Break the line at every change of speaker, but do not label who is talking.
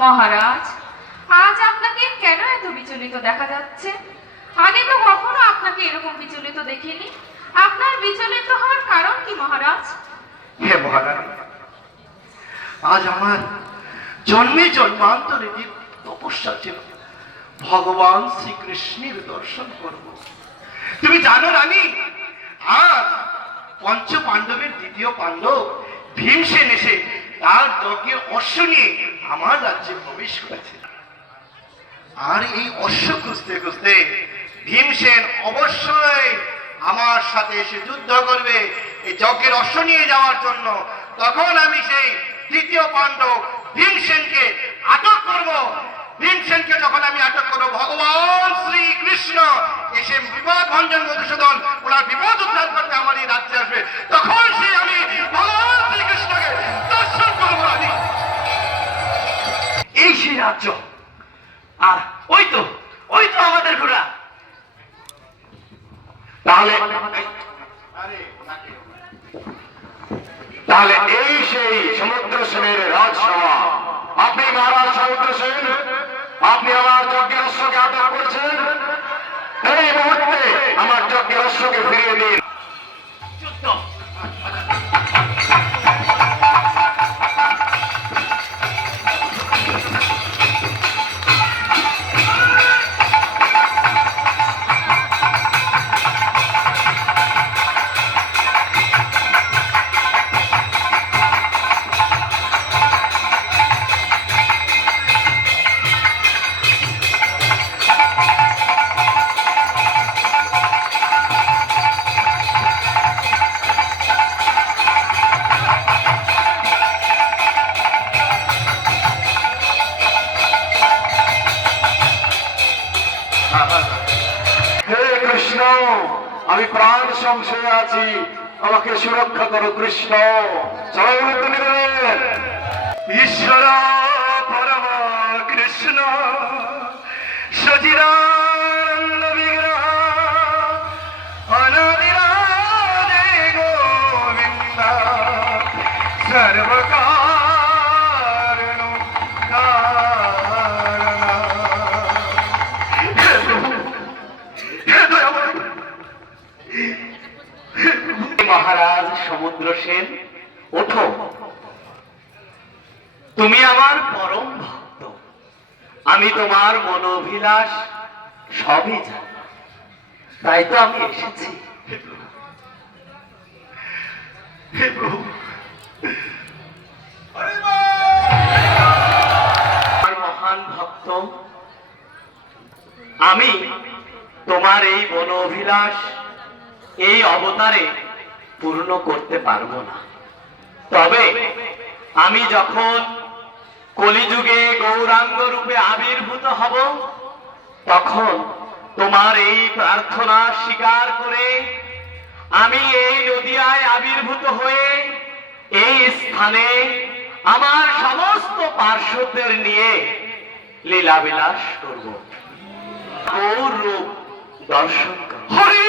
মহারাজ, আজ আপনাকে কেন এত বিচলিত দেখা যাচ্ছে? আগে তো কখনো আপনাকে এরকম বিচলিত দেখিনি। আপনার বিচলিত হওয়ার কারণ কি, মহারাজ?
হে মহারাজ, আজ আমার জন্মে জন্মান্তরে তপস্যা ছিল ভগবান শ্রীকৃষ্ণের দর্শন করব। তুমি জানো রানী, আজ পঞ্চ পাণ্ডবের দ্বিতীয় পাণ্ডব ভীমসেন এসে তার যজ্ঞের অশ্ব নিয়ে আমার রাজ্যে প্রবেশ করেছে। আর এই অশ্ব খুঁজতে খুঁজতে ভীমসেন অবশ্যই আমার সাথে এসে যুদ্ধ করবে, এই যজ্ঞের অশ্ব নিয়ে যাওয়ার জন্য। তখন আমি সেই তৃতীয় পাণ্ডব ভীমসেনকে আটক করব ভীমসেনকে যখন আমি আটক করব ভগবান শ্রী কৃষ্ণ এসে বিপদ ভঞ্জন মধুসূদন, ওনার বিপদ উদ্ধার করতে আমার এই রাজ্যে আসবে। তখন সে আমি ভগবান শ্রীকৃষ্ণকে দর্শন করব
এই সেই রাজ্য। আর ওই তো ওই তো আমাদের ঘোড়া। তাহলে তাহলে এই সেই সমুদ্র সেনের রাজসভা। আপনি মহারাজ সমুদ্র সেন? আপনি আমার করেছেন এই মুহূর্তে আমার যজ্ঞের অশ্বকে ফিরিয়ে দিন। হে কৃষ্ণ, আমি প্রাণ সংশয়ে আছি। আমাকে সুরক্ষা করো কৃষ্ণ। সবাই
ঈশ্বর, পরম কৃষ্ণ, সচিদানন্দ
মহারাজ সমুদ্র সেন ওঠো। তুমি আমার পরম ভক্ত। আমি তোমার মনোভিলাস সবই জানি। তাই তো আমি এসেছি।
হে প্রভু।
মহান ভক্ত আমি তোমার এই মনোভিলাস এই অবতারে পূর্ণ করতে পারব না। তবে আমি যখন কলিযুগে গৌরাঙ্গ রূপে আবির্ভূত হব, তখন তোমার এই প্রার্থনা স্বীকার করে আমি এই নদিয়ায় আবির্ভূত হয়ে এই স্থানে আমার সমস্ত পার্শ্বদের নিয়ে লীলাবিলাস করব। গৌর রূপ দর্শন
হরি